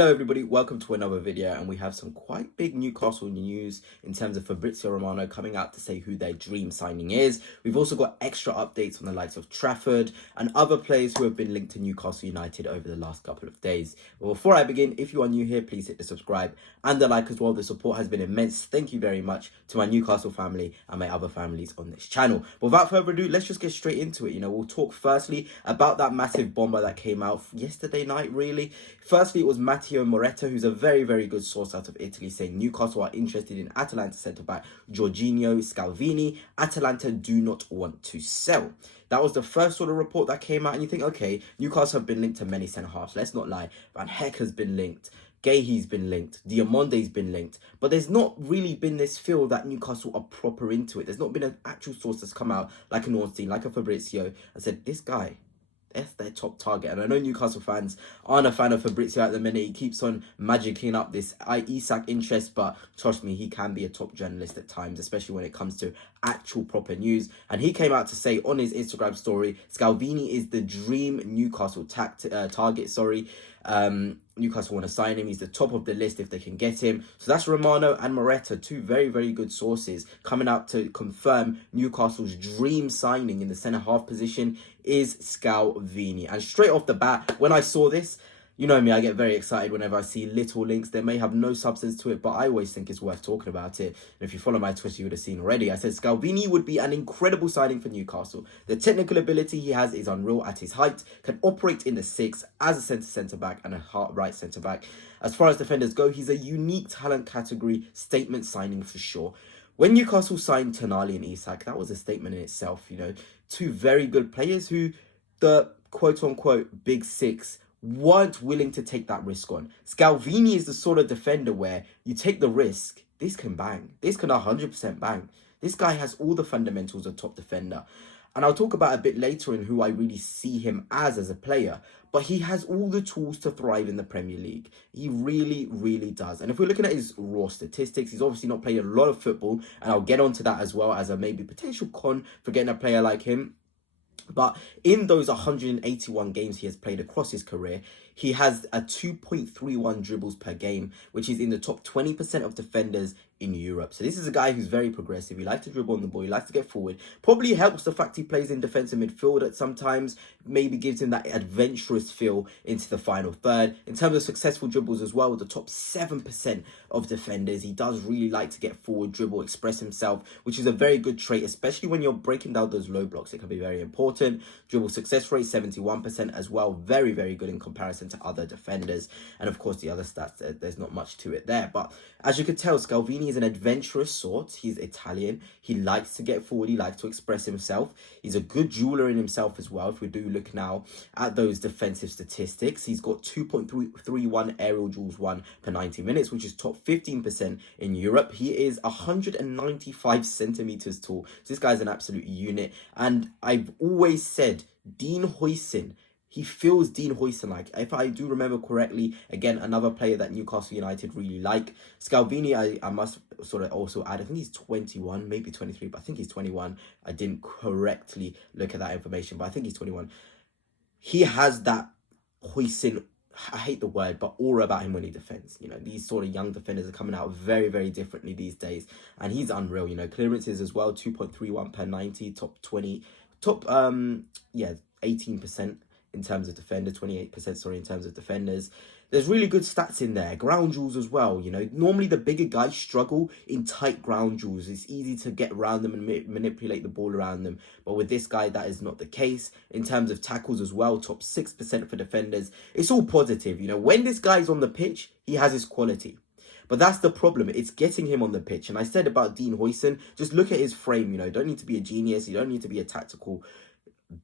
Hello everybody, welcome to another video, and we have some quite big Newcastle news in terms of Fabrizio Romano coming out to say who their dream signing is. We've also got extra updates on the likes of Trafford and other players who have been linked to Newcastle United over the last couple of days. But before I begin, if you are new here, please hit the subscribe and the like as well. The support has been immense. Thank you very much to my Newcastle family and my other families on this channel. But without further ado, let's just get straight into it. We'll talk firstly about that massive bomber that came out yesterday night, really. Firstly, it was Matteo Moretti, who's a very, very good source out of Italy, saying Newcastle are interested in Atalanta centre-back Jorginho Scalvini. Atalanta do not want to sell. That was the first sort of report that came out, and you think, okay, Newcastle have been linked to many centre-halves. Let's not lie. Van Heck has been linked. Gayhe's been linked. Diamonde's been linked. But there's not really been this feel that Newcastle are proper into it. There's not been an actual source that's come out, like an Ornstein, like a Fabrizio, and said, this guy, that's their top target. And I know Newcastle fans aren't a fan of Fabrizio at the minute. He keeps on magicking up this Isak interest, but trust me, he can be a top journalist at times, especially when it comes to actual proper news. And he came out to say on his Instagram story, Scalvini is the dream Newcastle target. Newcastle want to sign him. He's the top of the list if they can get him. So that's Romano and Moretti, two very, very good sources coming out to confirm Newcastle's dream signing in the centre-half position is Scalvini. And straight off the bat, when I saw this, you know me, I get very excited whenever I see little links. They may have no substance to it, but I always think it's worth talking about it. And if you follow my Twitter, you would have seen already. I said Scalvini would be an incredible signing for Newcastle. The technical ability he has is unreal at his height, can operate in the six as a centre-back and a right centre-back. As far as defenders go, he's a unique talent category statement signing for sure. When Newcastle signed Tonali and Isak, that was a statement in itself, two very good players who the quote-unquote big six weren't willing to take that risk on. Scalvini is the sort of defender where you take the risk, this can bang. This can 100% bang. This guy has all the fundamentals of top defender. And I'll talk about a bit later in who I really see him as a player. But he has all the tools to thrive in the Premier League. He really, really does. And if we're looking at his raw statistics, he's obviously not played a lot of football. And I'll get onto that as well as a maybe potential con for getting a player like him. But in those 181 games he has played across his career, he has a 2.31 dribbles per game, which is in the top 20% of defenders in Europe. So this is a guy who's very progressive. He likes to dribble on the ball. He likes to get forward. Probably helps the fact he plays in defensive midfield at sometimes. Maybe gives him that adventurous feel into the final third. In terms of successful dribbles as well, with the top 7% of defenders, he does really like to get forward, dribble, express himself, which is a very good trait, especially when you're breaking down those low blocks. It can be very important. Dribble success rate, 71% as well. Very, very good in comparison to other defenders. And of course, the other stats, there's not much to it there. But as you could tell, Scalvini is an adventurous sort. He's Italian. He likes to get forward. He likes to express himself. He's a good jeweler in himself as well. If we do look now at those defensive statistics, he's got 2.31 aerial duels won per 90 minutes, which is top 15% in Europe. He is 195 centimeters tall. So this guy's an absolute unit. And I've always said Dean Huijsen, he feels Dean Huijsen-like. If I do remember correctly, again, another player that Newcastle United really like. Scalvini, I must sort of also add, I think he's 21, maybe 23, but I think he's 21. I didn't correctly look at that information, but I think he's 21. He has that Huijsen, I hate the word, but aura about him when he defends. These sort of young defenders are coming out very, very differently these days. And he's unreal, Clearances as well, 2.31 per 90, top 20, 18%. In terms of defender, 28%, sorry, in terms of defenders. There's really good stats in there. Ground duels as well, Normally the bigger guys struggle in tight ground duels. It's easy to get around them and manipulate the ball around them. But with this guy, that is not the case. In terms of tackles as well, top 6% for defenders. It's all positive, When this guy's on the pitch, he has his quality. But that's the problem. It's getting him on the pitch. And I said about Dean Huijsen, just look at his frame, Don't need to be a genius. You don't need to be a tactical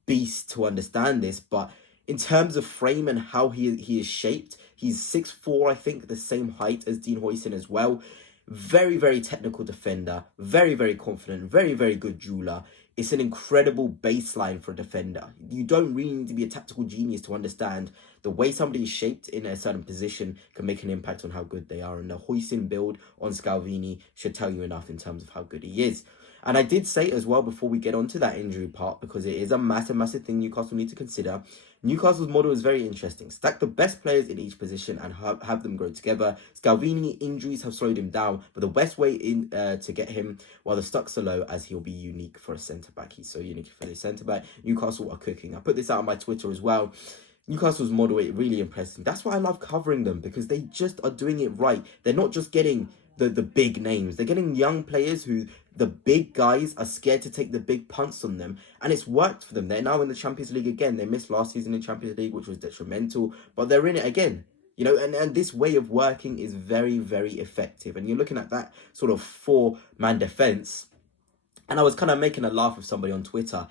beast to understand this, but in terms of frame and how he is shaped, he's 6'4", I think, the same height as Dean Huijsen as well. Very, very technical defender, very, very confident, very, very good jeweler. It's an incredible baseline for a defender. You don't really need to be a tactical genius to understand the way somebody is shaped in a certain position can make an impact on how good they are. And the Huijsen build on Scalvini should tell you enough in terms of how good he is. And I did say as well before we get onto that injury part, because it is a massive thing Newcastle need to consider. Newcastle's model is very interesting. Stack the best players in each position and have them grow together. Scalvini injuries have slowed him down, but the best way in to get him while the stocks are low, as he'll be unique for a centre-back. He's so unique for a centre-back. Newcastle are cooking. I put this out on my Twitter as well. Newcastle's model, it really impressed me. That's why I love covering them, because they just are doing it right. They're not just getting the big names. They're getting young players who the big guys are scared to take the big punts on them. And it's worked for them. They're now in the Champions League again. They missed last season in Champions League, which was detrimental. But they're in it again. You know, and this way of working is very effective. And you're looking at that sort of four-man defence. And I was kind of making a laugh with somebody on Twitter.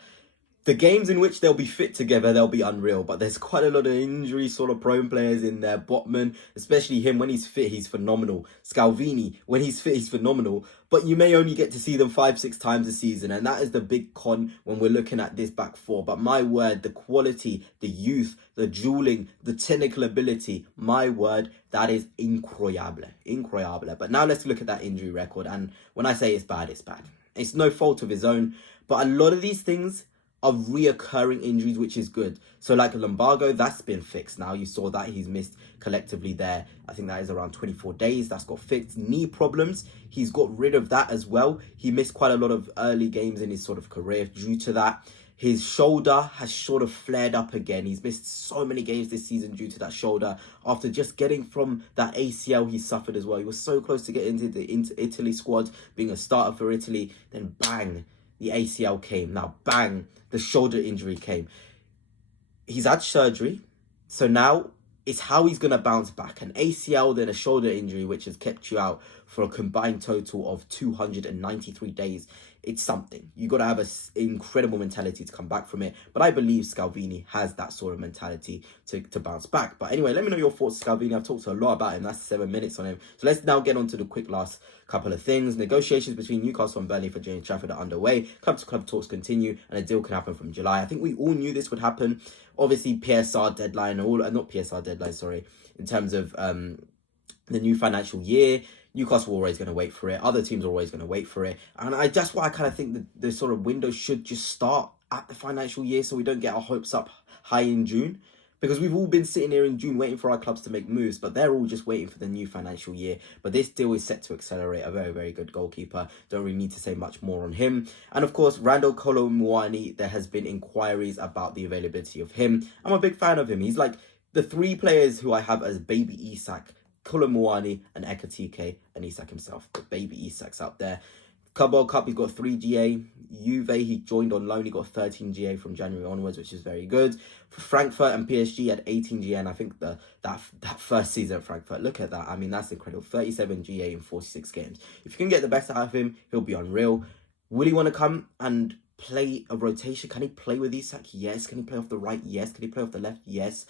The games in which they'll be fit together, they'll be unreal. But there's quite a lot of injury sort of prone players in there. Botman, especially him, when he's fit, he's phenomenal. Scalvini, when he's fit, he's phenomenal. But you may only get to see them 5-6 times a season. And that is the big con when we're looking at this back four. But my word, the quality, the youth, the dueling, the technical ability, my word, that is incroyable. Incroyable. But now let's look at that injury record. And when I say it's bad, it's bad. It's no fault of his own. But a lot of these things of reoccurring injuries, which is good. So like Lumbago, that's been fixed now. You saw that he's missed collectively there. I think that is around 24 days. That's got fixed. Knee problems, he's got rid of that as well. He missed quite a lot of early games in his sort of career due to that. His shoulder has sort of flared up again. He's missed so many games this season due to that shoulder after just getting from that ACL he suffered as well. He was so close to getting into the Italy squad, being a starter for Italy. Then bang, the ACL came. Now bang, the shoulder injury came. He's had surgery, so now it's how he's going to bounce back. An ACL, then a shoulder injury, which has kept you out for a combined total of 293 days. It's something. You got to have an incredible mentality to come back from it. But I believe Scalvini has that sort of mentality to bounce back. But anyway, let me know your thoughts, Scalvini. I've talked a lot about him. That's 7 minutes on him. So let's now get on to the quick last couple of things. Negotiations between Newcastle and Burnley for James Trafford are underway. Club-to-club talks continue, and a deal can happen from July. I think we all knew this would happen. Obviously, PSR deadline, not PSR deadline, sorry, in terms of the new financial year. Newcastle are always going to wait for it. Other teams are always going to wait for it. And that's why I kind of think that the sort of window should just start at the financial year so we don't get our hopes up high in June. Because we've all been sitting here in June waiting for our clubs to make moves, but they're all just waiting for the new financial year. But this deal is set to accelerate. A very good goalkeeper. Don't really need to say much more on him. And of course, Kolo Muani, there has been inquiries about the availability of him. I'm a big fan of him. He's like the three players who I have as baby Isak: Kolo Muani and Ekatike and Isak himself. The baby Isak's out there. Club World Cup, he's got 3 GA. Juve, he joined on loan. He got 13 GA from January onwards, which is very good. For Frankfurt and PSG had 18 GA, and I think that first season at Frankfurt, look at that. I mean, that's incredible. 37 GA in 46 games. If you can get the best out of him, he'll be unreal. Will he want to come and play a rotation? Can he play with Isak? Yes. Can he play off the right? Yes. Can he play off the left? Yes.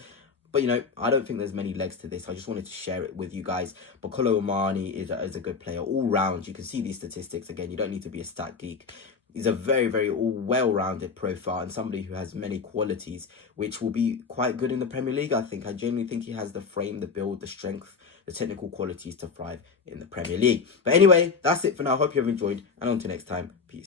But, you know, I don't think there's many legs to this. I just wanted to share it with you guys. But Kolo Muani is a good player all round. You can see these statistics. Again, you don't need to be a stat geek. He's a very well-rounded profile and somebody who has many qualities, which will be quite good in the Premier League, I think. I genuinely think he has the frame, the build, the strength, the technical qualities to thrive in the Premier League. But anyway, that's it for now. Hope you have enjoyed. And on to next time. Peace.